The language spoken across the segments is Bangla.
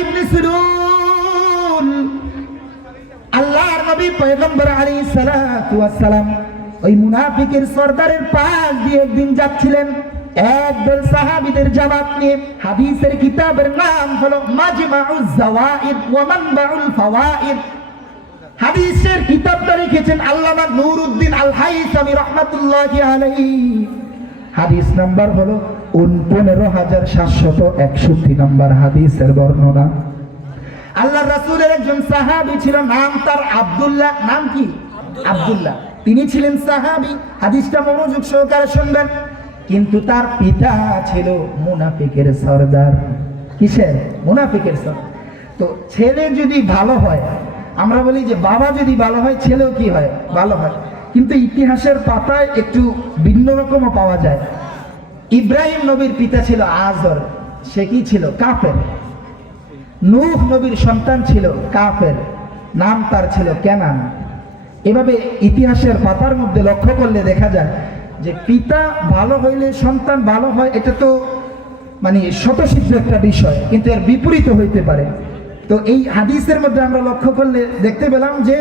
ইবনে সিরুন। আল্লাহর নবী কিতাবের নাম হলো মাজমাউজ জাওয়াইদ ওয়া মানবাউল ফাওয়াইদ হাদিসের কিতাবটা লিখেছেন আল্লামা নুরউদ্দিন আল হাইসামি রহমাতুল্লাহি আলাইহি। হাদিস নাম্বার হলো পনেরো হাজার সাতশত একষট্টি নাম্বার হাদিসের বর্ণনা। আল্লাহ রাসূলের একজন সাহাবী ছিল, নাম তার আব্দুল্লাহ, নাম কি? আব্দুল্লাহ। তিনি ছিলেন সাহাবি, হাদিসটা মনোযোগ সহকারে শুনবেন। কিন্তু তার পিতা ছিল মুনাফিকের সর্দার। কিসের? মুনাফিকের সর্দার। তো ছেলে যদি ভালো হয়, আমরা বলি যে বাবা যদি ভালো হয়, ছেলেও কি হয়? ভালো হয়। কিন্তু ইতিহাসের পাতায় একটু ভিন্ন রকমও পাওয়া যায়। ইব্রাহিম নবীর পিতা ছিল আজর, সে কি ছিল? কাফের। নূহ নবীর সন্তান ছিল কাফের, নাম তার ছিল কেনান। এভাবে ইতিহাসের পাতার মধ্যে লক্ষ্য করলে দেখা যায় যে পিতা ভালো হইলে সন্তান ভালো হয়, এটা তো মানে শতসিদ্ধ একটা বিষয়, কিন্তু এর বিপরীত হইতে পারে। তো এই হাদিসের মধ্যে আমরা লক্ষ্য করলে দেখতে পেলাম যে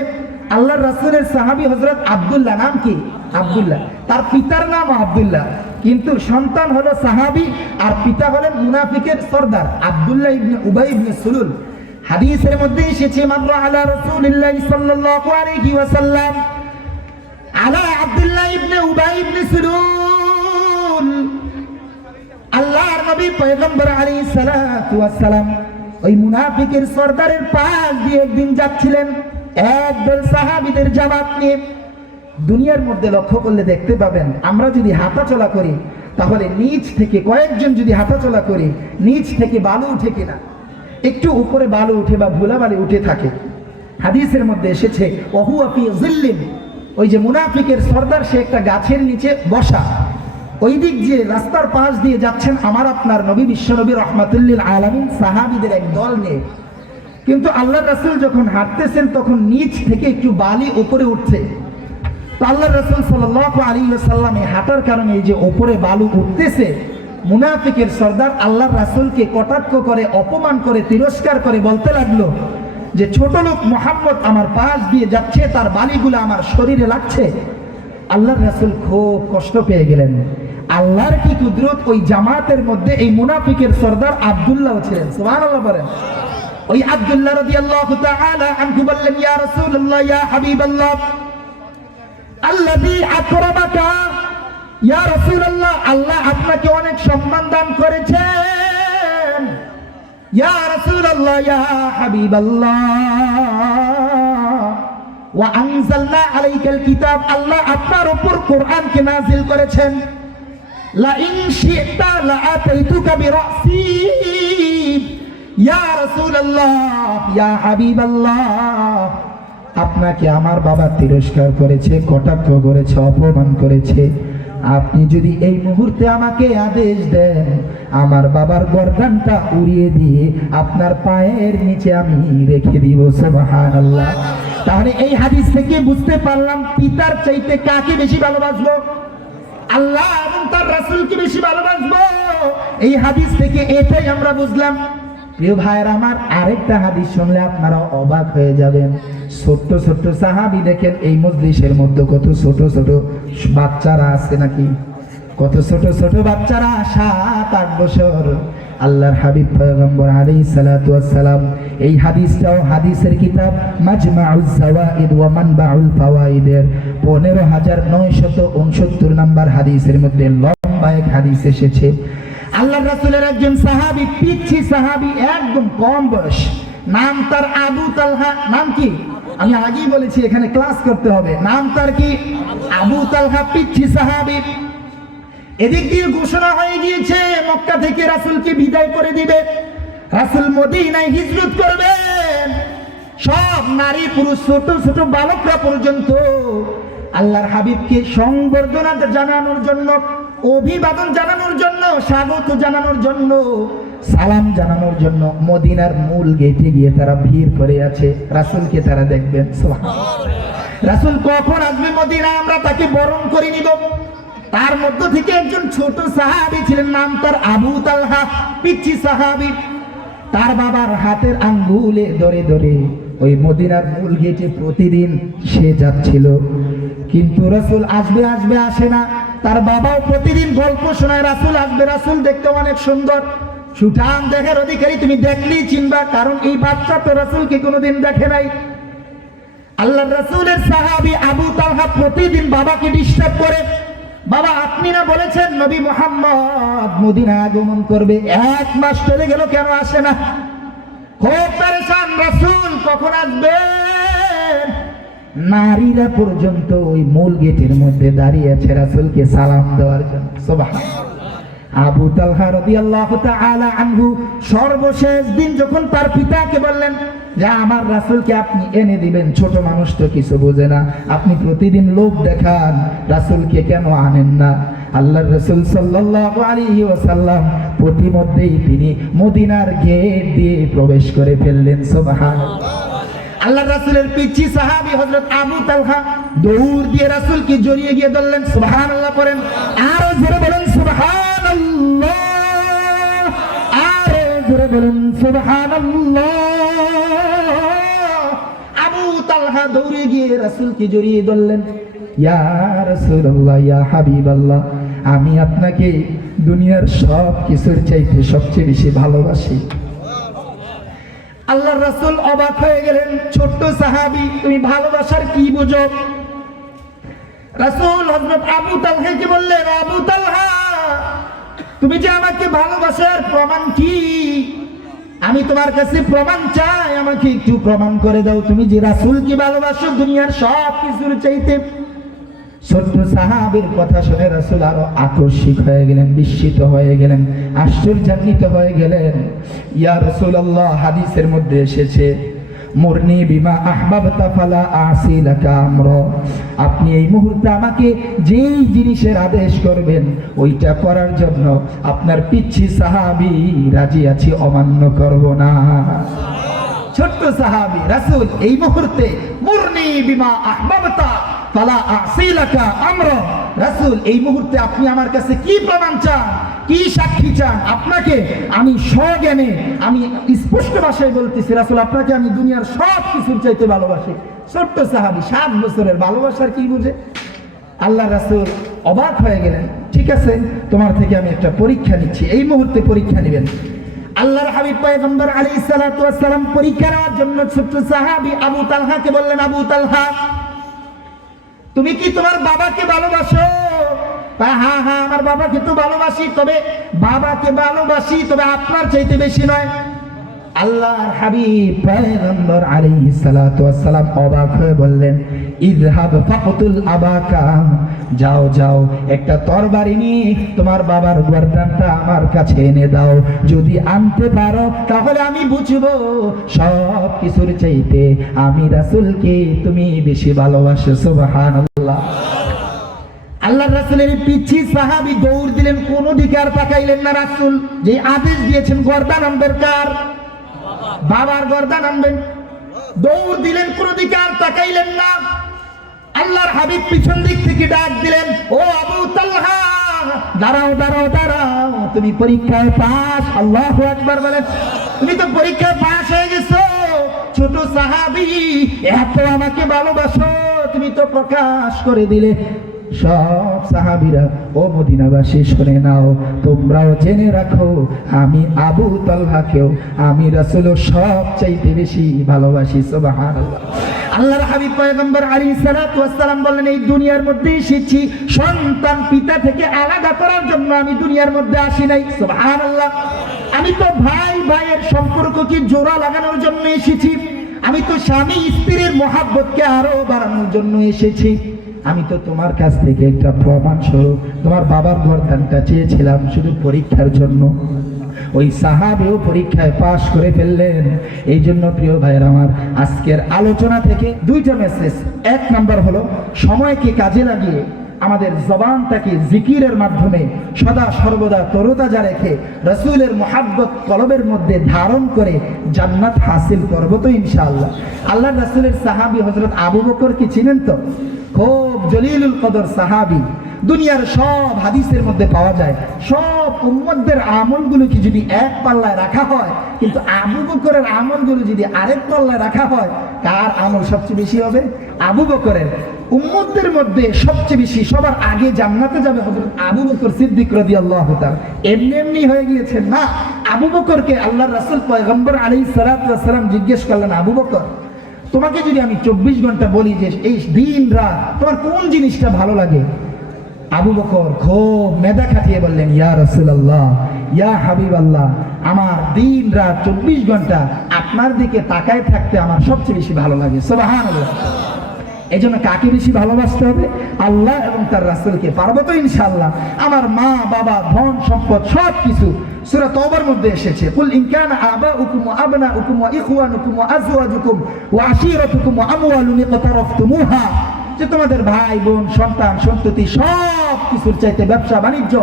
আল্লাহ রাসুলের সাহাবী হজরত আবদুল্লাহ, নাম কি? আবদুল্লাহ। তার পিতার নাম আব্দুল্লাহ। কিন্তু সন্তান হলো সাহাবি আর পিতা হলেন মুনাফিকের সর্দার আব্দুল্লাহ ইবনে উবাই ইবনে সুলুল। হাদিসের মধ্যে এসেছে মাত্র আলা রাসূলিল্লাহ সাল্লাল্লাহু আলাইহি ওয়াসাল্লাম আলা আব্দুল্লাহ ইবনে উবাই ইবনে সুলুল। আল্লাহর নবী পয়গম্বর আলাইহিস সালাতু ওয়াস সালাম ওই মুনাফিকের সর্দারের পাশ দিয়ে একদিন যাচ্ছিলেন। একদল সাহাবীদের জবাব নিয়ে দুনিয়ার মধ্যে লক্ষ্য করলে দেখতে পাবেন, আমরা যদি হাঁটাচলা করি, তাহলে নিচ থেকে কয়েকজন যদি হাঁটাচলা করি, নিচ থেকে বালু উঠে কিনা? একটু উপরে বালু উঠে বা ধুলাবালি উঠে থাকে। হাদিসের মধ্যে এসেছে অহু আফি জিল্লিন ওই যে মুনাফিকের সর্দার, সে একটা গাছের নিচে বসা। ওই দিক যে রাস্তার পাশ দিয়ে যাচ্ছেন, আমার আপনার নবী বিশ্বনবী রহমাতুল্লিল আলমিন, সাহাবিদের এক দল নিয়ে। কিন্তু আল্লাহ রাসুল যখন হাঁটতেছেন, তখন নিচ থেকে একটু বালি উপরে উঠছে। আল্লাহ রসুল সাল আলী সাল্লামে হাঁটার কারণে এই যে ওপরে বালু উঠতেছে, মুনাফিকের সর্দার আল্লাহ রাসুলকে কটাক্ষ করে, অপমান করে, তিরস্কার করে বলতে লাগল যে, ছোট লোক মোহাম্মদ আমার পাশ দিয়ে যাচ্ছে, তার বালিগুলো আমার শরীরে লাগছে। আল্লাহ রাসুল খুব কষ্ট পেয়ে গেলেন। আল্লাহর কি কুদরত? ওই জামাতের মধ্যে এই মুনাফিকের সর্দার আবদুল্লাহ ছিলেন, সুবহানাল্লাহ বলেন। ওই আব্দুল্লাহ তাআলা আনহু বললেন, ইয়া রাসূলুল্লাহ, ইয়া হাবিবাল্লাহ। আল্লাযী আকরামাকা। ইয়া রাসূলুল্লাহ, আল্লাহ আপনাকে অনেক সম্মান দান করেছেন। ইয়া ইয়া হাবিবাল্লাহ। ওয়া কিতাব, আল্লাহ আপনার উপর করেছেন। লা ইয়া ইয়া হাবিবাল্লাহ। আপনাকে আমার বাবা তিরস্কার করেছে, কটাক্ষ করেছে, অপমান করেছে। আপনি যদি এই মুহূর্তে আমাকে আদেশ দেন, আমার বাবার গর্দানটা উড়িয়ে দিয়ে আপনার পায়ের নিচে আমি রেখে দিব সুবহান আল্লাহ তাহলে এই হাদিস থেকে বুঝতে পারলাম পিতার চাইতে কাকে বেশি ভালোবাসবো? আল্লাহ এবং তার রাসূলকে বেশি ভালোবাসবো। এই হাদিস থেকে এটাই আমরা বুঝলাম। প্রিয় ভাইয়ের আমার আরেকটা হাদিস শুনলে আপনারা অবাক হয়ে যাবেন। ছোট্ট ছোট্ট সাহাবি দেখেন, এই মজলিসের মধ্যে কত ছোট ছোট বাচ্চারা আছে নাকি? কত ছোট ছোট বাচ্চারা সাত, আট বছর। আল্লাহর হাবিব পয়গম্বর সালাতু সালাম, এই হাদিসটাও হাদিসের কিতাব, মাজমাউজ জাওয়াইদ ওয়া মানবাউল ফাওয়াইদের। 15969 নাম্বার হাদিসের মধ্যে লম্বা এক হাদিস এসেছে। আল্লাহ রাসূলের একজন সাহাবী, পিচ্ছি সাহাবী, একদম কম বয়স। নাম তার আবু তালহা, নাম কি? আমি আগেই বলেছি, এখানে ক্লাস করতে হবে। নাম তার কি? আবু তালহা, পিচ্ছি সাহাবী। এদিক দিয়ে ঘোষণা হয়ে গিয়েছে, মক্কা থেকে রাসূলকে বিদায় করে দিবে। রাসূল মদিনায় হিজরত করবেন সব নারী, পুরুষ, ছোট ছোট বালকরা পর্যন্ত আল্লাহর হাবিবকে সংবর্ধনা জানানোর জন্য অভিবাদন জানানোর জন্য, স্বাগত জানানোর জন্য, সালাম জানানোর জন্য মদিনার মূল গেটে গিয়ে তারা ভিড় করে আছে। রাসূলকে তারা দেখবেন। রাসূল কখন আসবে মদিনা, আমরা তাকে বরণ করে নিব। তার মধ্য থেকে একজন ছোট সাহাবি ছিলেন, নাম তার আবু তালহা পিচ্ছি সাহাবি। তার বাবার হাতের আঙ্গুলে ধরে ধরে ওই মদিনার মূল গেটে প্রতিদিন সে যাচ্ছিল। কিন্তু রসুল আসবে আসবে, আসে না। তার বাবাও প্রতিদিন গল্প শোনায়, রাসুল আসবে, রাসুল দেখতে অনেক সুন্দর। সুঠাম দেখার অধিকারী, তুমি দেখলেই চিনবা, কারণ এই বাচ্চা তো রাসুলকে কোনোদিন দেখে নাই। আল্লাহ রসুলের সাহাবি আবু তালহা প্রতিদিন বাবাকে ডিস্টার্ব করে। বাবা, আপনি না বলেছেন নবী মোহাম্মদ মদিনা আগমন করবে? এক মাস চলে গেল, কেন আসে না? খুব রসুল কখন আসবে? নারীরা পর্যন্ত ওই মূল গেটের মধ্যে দাঁড়িয়ে রাসুলকে সালাম দেওয়ার জন্য। সুবহানাল্লাহ। আবু তালহা আনহু সর্বশেষ দিন যখন তার পিতাকে বললেন, যে আমার আপনি এনে দিবেন, ছোট মানুষ তো কিছু বোঝে না। আপনি প্রতিদিন লোক দেখান, রাসূলকে কেন আনেন না? আল্লাহ রাসূল সাল্লাল্লাহু আলাইহি ওয়াসাল্লাম প্রতিমধ্যেই তিনি মদিনার গেট দিয়ে প্রবেশ করে ফেললেন। সুবহানাল্লাহ। আল্লাহ রাসুলের পিচ্ছি সাহাবি হজরত আবু তালহা দৌড় দিয়ে রাসূলকে জড়িয়ে গিয়ে ধরলেন, সুবহানাল্লাহ করেন আরও জোরে বলেন, সুবহানাল্লাহ। আরও জোরে বলেন, সুবহানাল্লাহ। আবু তালহা দৌড়ে গিয়ে রাসূলকে জড়িয়ে ধরলেন। ইয়া রাসূলুল্লাহ, ইয়া হাবিবাল্লাহ, আমি আপনাকে দুনিয়ার সব কিছুর চাইতে সবচেয়ে বেশি ভালোবাসি। আল্লাহ রাসূল অবাক হয়ে গেলেন, ছোট্ট সাহাবী, তুমি ভালোবাসার কি বুঝো? রাসূল হযরত আবু তালহাকে বললেন, আবু তালহা, তুমি যে আমাকে ভালোবাসার প্রমাণ কি? আমি তোমার কাছে প্রমাণ চাই, আমাকে একটু প্রমাণ করে দাও। তুমি যে রাসূলকে ভালোবাসো, দুনিয়ার সব কিছুর চাইতে ছোট্ট সাহাবের কথা শুনে রাসূল আরও আকস্মিক হয়ে গেলেন, বিস্মিত হয়ে গেলেন, আশ্চর্যান্বিত হয়ে গেলেন। ইয়া রাসূলুল্লাহ, হাদিসের মধ্যে এসেছে, মুরনি বিমা আহবাবতা ফালা আসি লাকা আমর। আপনি এই মুহূর্তে আমাকে যেই জিনিসের আদেশ করবেন, ওইটা করার জন্য আপনার পিচ্ছি সাহাবি রাজি আছি, অমান্য করব না। ছোট্ট সাহাবি রাসূল এই মুহূর্তে, মুরনি বিমা আহবাবতা, ফালা আসিলাকা আমর। রাসূল, এই মুহূর্তে আপনি আমার কাছে কি প্রমাণ চান? কি সাক্ষী চান? আপনাকে আমি স্বজ্ঞানে, আমি স্পষ্ট ভাষায় বলতেছি, রাসূল, আপনাকে আমি দুনিয়ার সব কিছুর চাইতে ভালোবাসি। ছোট্ট সাহাবি, সাত বছরের ভালোবাসার কি বুঝে? আল্লাহ রাসূল অবাক হয়ে গেলেন, ঠিক আছে, তোমার থেকে আমি একটা পরীক্ষা নিচ্ছি। এই মুহূর্তে পরীক্ষা নেবেন। আল্লাহর হাবিব পয়গম্বর আলী সালাম পরীক্ষা নেওয়ার জন্য ছোট্ট সাহাবি আবু তালহাকে বললেন, আবু তালহা, তুমি কি তোমার বাবাকে ভালোবাসো? হ্যাঁ হ্যাঁ আমার বাবাকে তো ভালোবাসি, তবে বাবাকে ভালোবাসি, তবে আপনার চাইতে বেশি নয়। আল্লাহর হাবিব পয়গম্বর সালাতু ওয়াস সালাম অবাক হয়ে বললেন, ইযহাব ফাকতুল আবাকা, যাও যাও, একটা তরবারি নিয়ে তোমার বাবার গর্দানটা আমার কাছে এনে দাও। যদি আনতে পারো, তাহলে আমি বুঝব। সব কিছুর চাইতে আমি রাসূলকে তুমি বেশি ভালোবাসো, সুবহানাল্লাহ। আল্লাহ রাসূলের পিচ্ছি সাহাবী দৌড় দিলেন, কোন দিকে আর তাকাইলেন না রাসূল। যে আদেশ দিয়েছেন, গর্দান আনবেন কার? বাবার গর্দান আনবেন দৌড় দিলেন, কোনো দিকে আর তাকাইলেন না। আল্লাহর হাবিব পিছন দিক থেকে ডাক দিলেন, ও আবু তালহা, দাঁড়াও দাঁড়াও দাঁড়াও, তুমি পরীক্ষায় পাস আল্লাহ একবার বলেন, তুমি তো পরীক্ষায় পাস হয়ে গেছো। ছোট সাহাবি, এত আমাকে ভালোবাসো, তুমি তো প্রকাশ করে দিলে। সব সাহাবিরা, ও মদিনাবাসী, শুনে নাও, তোমরাও জেনে রাখো, আমি আবু তালহাকেও, আমি রাসূল সব চাইতে বেশি ভালোবাসি, সুবহানাল্লাহ। আল্লাহর হাবিব পয়গম্বর আলাইহিস সালাতু ওয়াস সালাম বললেন, এই দুনিয়ার মধ্যে এসেছি, সন্তান পিতা থেকে আলাদা করার জন্য আমি দুনিয়ার মধ্যে আসি নাই, সুবহানাল্লাহ। আমি তো ভাই ভাইয়ের সম্পর্ককে জোড়া লাগানোর জন্য এসেছি? আমি তো স্বামী স্ত্রীর মহাব্বতকে আরও বাড়ানোর জন্য এসেছি। আমি তো তোমার কাছ থেকে একটা প্রমাণ স্বরূপ, তোমার বাবার গরদানটা চেয়েছিলাম শুধু পরীক্ষার জন্য। ওই সাহাবেও পরীক্ষায় পাশ করে ফেললেন। এই জন্য প্রিয় ভাইয়ের আমার, আজকের আলোচনা থেকে দুইটা মেসেজ এক নম্বর হলো, সময়কে কাজে লাগিয়ে আমাদের জবানটাকে জিকিরের মাধ্যমে সদা সর্বদা তরতাজা রেখে রসুলের মোহাব্বত কলবের মধ্যে ধারণ করে জান্নাত হাসিল করব তো ইনশাআল্লাহ। আল্লাহ রসুলের সাহাবি হজরত আবু বকর কি চিনেন তো? খুব জলিলুল কদর সাহাবি। দুনিয়ার সব হাদিসের মধ্যে পাওয়া যায়। সব উম্মতদের আমলগুলোকে যদি এক পাল্লায় রাখা হয়, কিন্তু আবু বকরের আমলগুলো যদি আরেক পাল্লায় রাখা হয়, কার আমল সবচেয়ে বেশি হবে? আবু বকরের। উম্মতদের মধ্যে সবচেয়ে বেশি, সবার আগে জান্নাতে যাবে হযরত আবু বকর সিদ্দিক রাদিয়াল্লাহু তাআলা। এমনি এমনি হয়ে গিয়েছে না? আবু বকরকে আল্লাহর রাসূল পয়গম্বর ওয়াস সালাম জিজ্ঞেস করলেন, আবু বকর তোমাকে যদি আমি চব্বিশ ঘণ্টা বলি যে এই দিন রাত, তোমার কোন জিনিসটা ভালো লাগে? আবু বকর খুব মেধা খাটিয়ে বললেন, ইয়া রসুল আল্লাহ ইয়া হাবিব আল্লাহ আমার দিন রাত চব্বিশ ঘণ্টা আপনার দিকে তাকায় থাকতে আমার সবচেয়ে বেশি ভালো লাগে। সোবাহান এই জন্য কাকে বেশি ভালোবাসতে হবে? আল্লাহ এবং তার রাসুলকে। পারব তো ইনশাল্লাহ আমার মা, বাবা, ধন, সম্পদ সব কিছু সুরা তওবার মধ্যে এসেছে। কুল ইন কানা আবাউকুম ওয়া আবনাউকুম ওয়া ইখওয়ানুকুম ওয়া আজওয়াজুকুম ওয়া আশীরাতুকুম ওয়া আমওয়ালুন ইকতারাফতুমুহা। যে তোমাদের ভাই, বোন, সন্তান, সন্ততি সব কিছুর চাইতে ব্যবসা, বাণিজ্য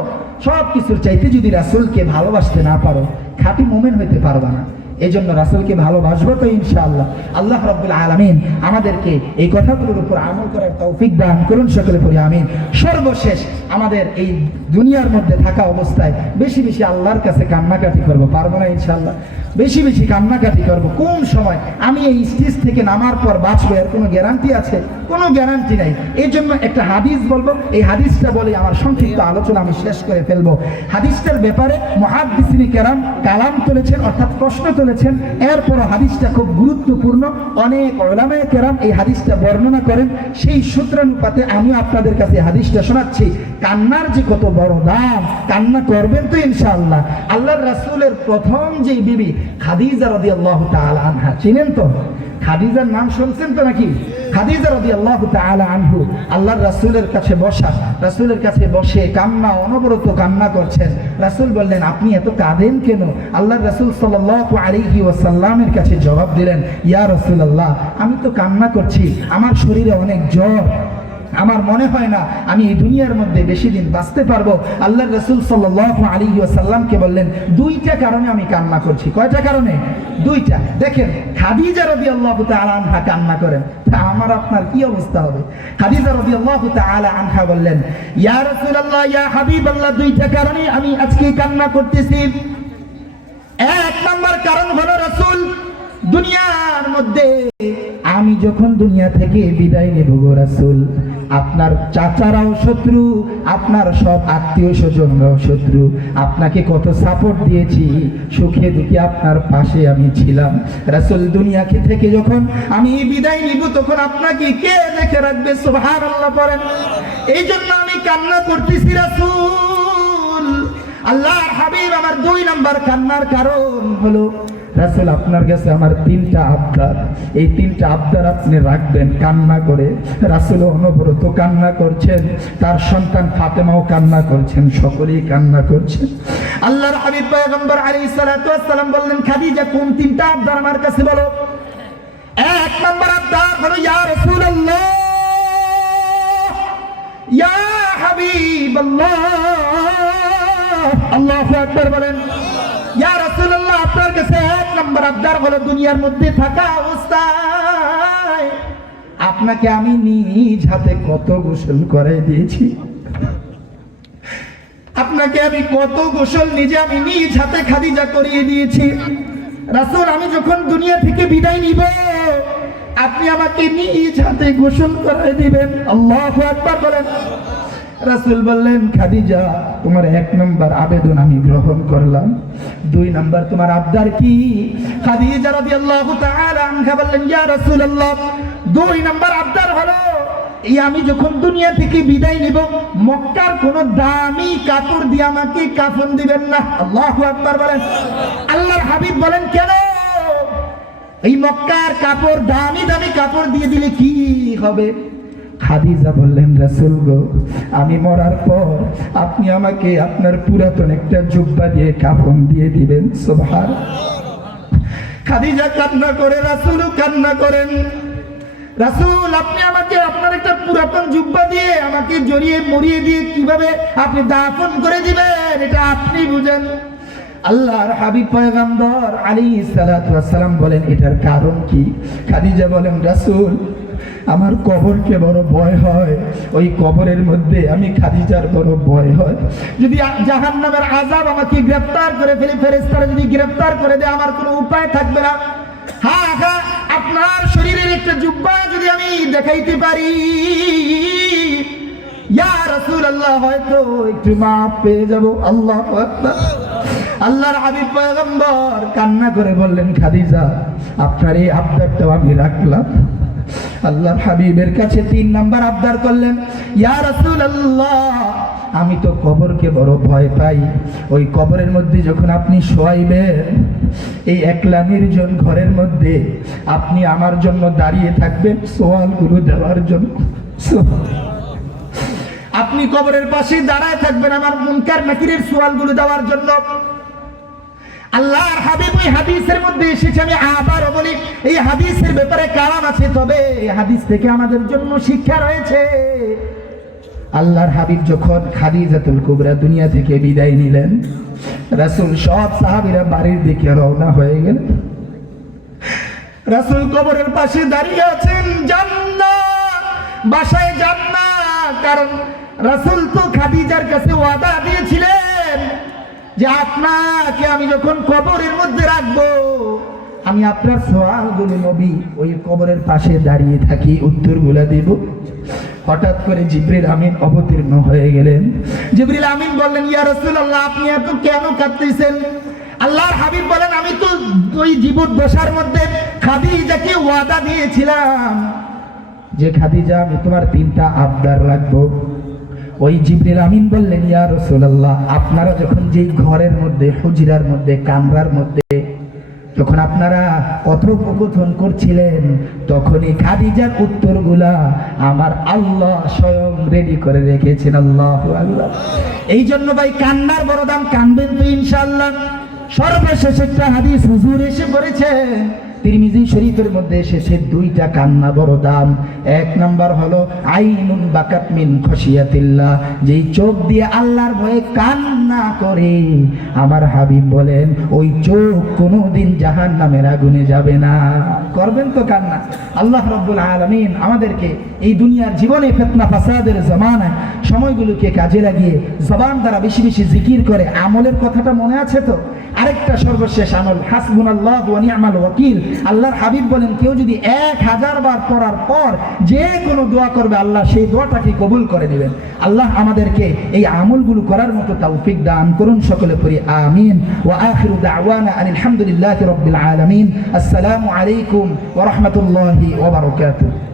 সব কিছুর চাইতে যদি রাসূলকে ভালোবাসতে না পারো, খাঁটি মোমেন হইতে পারবা না। এই জন্য রাসুলকে ভালোবাসবো তো ইনশাআল্লাহ। আল্লাহ রব্বুল আলমিন আমাদেরকে এই কথাগুলোর উপর আমল করার তৌফিক দান করুন, সকলে পড়ি আমিন। সর্বশেষ আমাদের এই দুনিয়ার মধ্যে থাকা অবস্থায় বেশি বেশি আল্লাহর কাছে কান্নাকাটি করব, পারব না ইনশাআল্লাহ। বেশি বেশি কান্নাকাটি করব। কোন সময় আমি এই স্টেজ থেকে নামার পর বাঁচবো, এর কোনো গ্যারান্টি আছে? কোনো গ্যারান্টি নাই। এই জন্য একটা হাদিস বলব, এই হাদিসটা বলে আমার সংক্ষিপ্ত আলোচনা আমি শেষ করে ফেলব। হাদিসটার ব্যাপারে মহাদিসিনী কেরাম কালাম তুলেছেন, অর্থাৎ প্রশ্ন তুলেছেন এরপর হাদিসটা খুব গুরুত্বপূর্ণ। অনেক ওলামায় কেরাম এই হাদিসটা বর্ণনা করেন। সেই সূত্রানুপাতে আমি আপনাদের কাছে হাদিসটা শোনাচ্ছি। কান্নার যে কত বড় দাম, কান্না করবেন তো ইনশাআল্লাহ। আল্লাহর রাসুলের প্রথম যে বিবি, খাদিজা রাদিয়াল্লাহু তাআলা আনহা, চিনেন তো? খাদিজার নাম শুনছেন তো নাকি? খাদিজা আল্লাহ তাআলা আনহু আল্লাহর রাসূলের কাছে বসা, রাসূলের কাছে বসে কান্না, অনবরত কান্না করছেন। রাসূল বললেন, আপনি এত কাঁদেন কেন? আল্লাহর রাসূল সাল্লাল্লাহু আলাইহি ওয়াসাল্লামের কাছে জবাব দিলেন, ইয়া রসুল আল্লাহ আমি তো কান্না করছি, আমার শরীরে অনেক জ্বর। আমার মনে হয় না আমি এই দুনিয়ার মধ্যে বেশি দিন বাঁচতে পারব। আল্লাহ রসুল সাল্লাহ আলী সাল্লামকে বললেন, দুইটা কারণে আমি কান্না করছি। কয়টা কারণে? দুইটা। দেখেন, খাদিজা রবি আল্লাহ আনহা কান্না করেন। তা আমার আপনার কি অবস্থা হবে? খাদিজা রবি আল্লাহ আনহা বললেন, ইয়া রসুল আল্লাহ ইয়া হাবিব আল্লাহ দুইটা কারণে আমি আজকে কান্না করতেছি। এক নম্বর কারণ হলো রসুল দুনিয়ার মধ্যে। আমি যখন দুনিয়া থেকে বিদায় নেব গো রাসূল, আপনার চাচারাও শত্রু, আপনার সব আত্মীয় স্বজনরাও শত্রু। আপনাকে কত সাপোর্ট দিয়েছি, সুখে দুঃখে আপনার পাশে আমি ছিলাম। রাসূল দুনিয়াকে থেকে যখন আমি বিদায় নিব, তখন আপনাকে কে দেখে রাখবে? সুবহানাল্লাহ পড়েন এই জন্য আমি কান্না করতেছি রাসূল। আল্লাহ হাবিব আমার দুই নাম্বার কান্নার কারণ হলো রাসুল আপনার কাছে আমার তিনটা আবদার। এই তিনটা আবদার আপনি রাখবেন কান্না করে। রাসুল অনবরত কান্না করছেন। তার সন্তান ফাতেমাও কান্না করছেন। সকলেই কান্না করছেন। আল্লাহর হাবিব পয়গম্বর ওয়াস সালাম বললেন, খাদিজা, কোন তিনটা আবদার আমার কাছে বলো? এক নম্বর আবদার হলো, ইয়া রাসূলুল্লাহ, ইয়া হাবিবাল্লাহ। আল্লাহু আকবার বলেন, ইয়া রাসূলুল্লাহ আপনার কাছে এক নম্বর আবদার হলো দুনিয়ার মধ্যে থাকা অবস্থায়। আপনাকে আমি নিজ হাতে কত গোসল করে দিয়েছি। আপনাকে আমি কত গোসল নিজে আমি নিজ হাতে খাদিজা করিয়ে দিয়েছি। রাসূল, আমি যখন দুনিয়া থেকে বিদায় নিব, আপনি আমাকে নিজ হাতে গোসল করাই দিবেন। আল্লাহ আকবার বলেন। রাসূল বললেন, খাদিজা, তোমার এক নম্বর আবেদন আমি গ্রহণ করলাম। দুই নম্বর তোমার আবদার কি? খাদিজা তাআলা আনহা বললেন, ইয়া রাসূলুল্লাহ, দুই নম্বর আবদার হলো, এই আমি যখন দুনিয়া থেকে বিদায় নিব, মক্কার কোন দামি কাপড় দিয়ে আমাকে কাফন দিবেন না। আল্লাহ আকবার বলেন। আল্লাহর হাবিব বলেন, কেন? এই মক্কার কাপড়, দামি দামি কাপড় দিয়ে দিলে কি হবে? খাদিজা বললেন, রাসূল গো, আমি মরার পর আপনি আমাকে আপনার পুরাতন একটা জুব্বা দিয়ে কাফন দিয়ে দিবেন, সুবহান খাদিজা কান্না করে, রাসূলও কান্না করেন। রাসূল, আপনি আমাকে আপনার একটা পুরাতন জুব্বা দিয়ে আমাকে জড়িয়ে মরিয়ে দিয়ে কীভাবে আপনি দাফন করে দিবেন, এটা আপনি বুঝেন? আল্লাহর হাবিব পয়গম্বর আলী সালাম বলেন, এটার কারণ কি? খাদিজা বলেন, রাসূল আমার কবরকে বড় ভয় হয়। ওই কবরের মধ্যে আমি খাদিজার বড় ভয় হয়। যদি জাহান নামের আমাকে গ্রেফতার করে ফেলে ফেরেস্তারা যদি গ্রেফতার করে দেয়, আমার কোনো উপায় থাকবে না। হ্যাঁ হ্যাঁ আপনার শরীরের একটা জুব্বা যদি আমি দেখাইতে পারি। ইয়া রাসূলুল্লাহ, হয়তো একটু মাপ পেয়ে যাব। আল্লাহ আল্লাহর হাবিব পয়গম্বর কান্না করে বললেন, খাদিজা, আপনার এই আবদারটাও আমি রাখলাম। আল্লাহর হাবিবের কাছে তিন নাম্বার আবদার করলেন, ইয়া রাসূলুল্লাহ, আমি তো কবরকে বড় ভয় পাই। ওই কবরের মধ্যে যখন আপনি শোয়াইবেন, এই একলা নির্জন ঘরের মধ্যে আপনি আমার জন্য দাঁড়িয়ে থাকবেন সোয়ালগুলো দেওয়ার জন্য। আপনি কবরের পাশে দাঁড়ায় থাকবেন, আমার মুনকার নাকিরের সোয়ালগুলো দেওয়ার জন্য। আল্লাহর হাবিব ওই হাদিসের মধ্যে এসেছে, আমি আবারও বলি, এই হাদিসের ব্যাপারে কারণ আছে, তবে হাদিস থেকে আমাদের জন্য শিক্ষা রয়েছে। আল্লাহর হাবিব যখন খাদিজাতুল কুবরা দুনিয়া থেকে বিদায় নিলেন, রাসূল সব সাহাবীরা বাড়ির দিকে রওনা হয়ে গেলেন। রাসূল কবরের পাশে দাঁড়িয়ে আছেন, জান্নাত, বাসায় জান্নাত, কারণ রাসূল তো খাদিজার কাছে ওয়াদা যে আপনাকে আমি যখন কবরের মধ্যে রাখব, আমি আপনার সোয়ালগুলো নবী ওই কবরের পাশে দাঁড়িয়ে থাকি, উত্তরগুলো দেব। হঠাৎ করে জিব্রিল আমিন অবতীর্ণ হয়ে গেলেন। জিব্রিল আমিন বললেন, ইয়া রাসূলুল্লাহ, আপনি এত কেন কাঁদতেছেন? আল্লাহর হাবিব বলেন, আমি তো ওই জীবদ্দশার মধ্যে খাদিজাকে ওয়াদা দিয়েছিলাম। যে খাদিজা, আমি তোমার তিনটা আবদার রাখব। ওই জিবরিল আমিন বললেন, ইয়া রাসূলুল্লাহ, আপনারা যখন যেই ঘরের মধ্যে, হুজরার মধ্যে, কামরার মধ্যে যখন আপনারা কথোপকথন করছিলেন, তখনই খাদিজার উত্তরগুলা আমার আল্লাহ স্বয়ং রেডি করে রেখেছেন। আল্লাহ আল্লাহ এই জন্য ভাই, কান্নার বড় দাম কানবেন তো ইনশাআল্লাহ। সর্বশেষ একটা হাদিস হুজুর এসে পড়েছেন তিরমিজি শরীফের মধ্যে এসেছে দুইটা কান্না বড় দাম। এক নাম্বার হলো, আইনুন বাকাত মিন খসিয়াতিল্লাহ যেই চোখ দিয়ে আল্লাহর ভয়ে কান্না করে, আমার হাবিব বলেন, ওই চোখ কোনোদিন জাহান নামের আগুনে যাবে না। করবেন তো কান্না। আল্লাহ রব্বুল আলমিন আমাদেরকে এই দুনিয়ার জীবনে ফেতনা ফাসাদের জমানায় সময়গুলোকে কাজে লাগিয়ে জবান দ্বারা বেশি বেশি জিকির করে, আমলের কথাটা মনে আছে তো? আরেকটা সর্বশেষ আমল হাসবুন আল্লাহ নিয়ামাল ওয়াকিল। আল্লাহর হাবিব বলেন, কেউ যদি এক হাজার বার পড়ার পর যে কোনো দোয়া করবে, আল্লাহ সেই দোয়াটাকে কবুল করে নেবেন। আল্লাহ আমাদেরকে এই আমলগুলো করার মতো তৌফিক দান করুন সকলে পড়ি, আমিন। ওয়া আখিরু দাওয়ানা আলহামদুলিল্লাহি রাব্বিল আলামিন। আসসালামু আলাইকুম ওয়া রাহমাতুল্লাহি ওয়া বারাকাতুহু।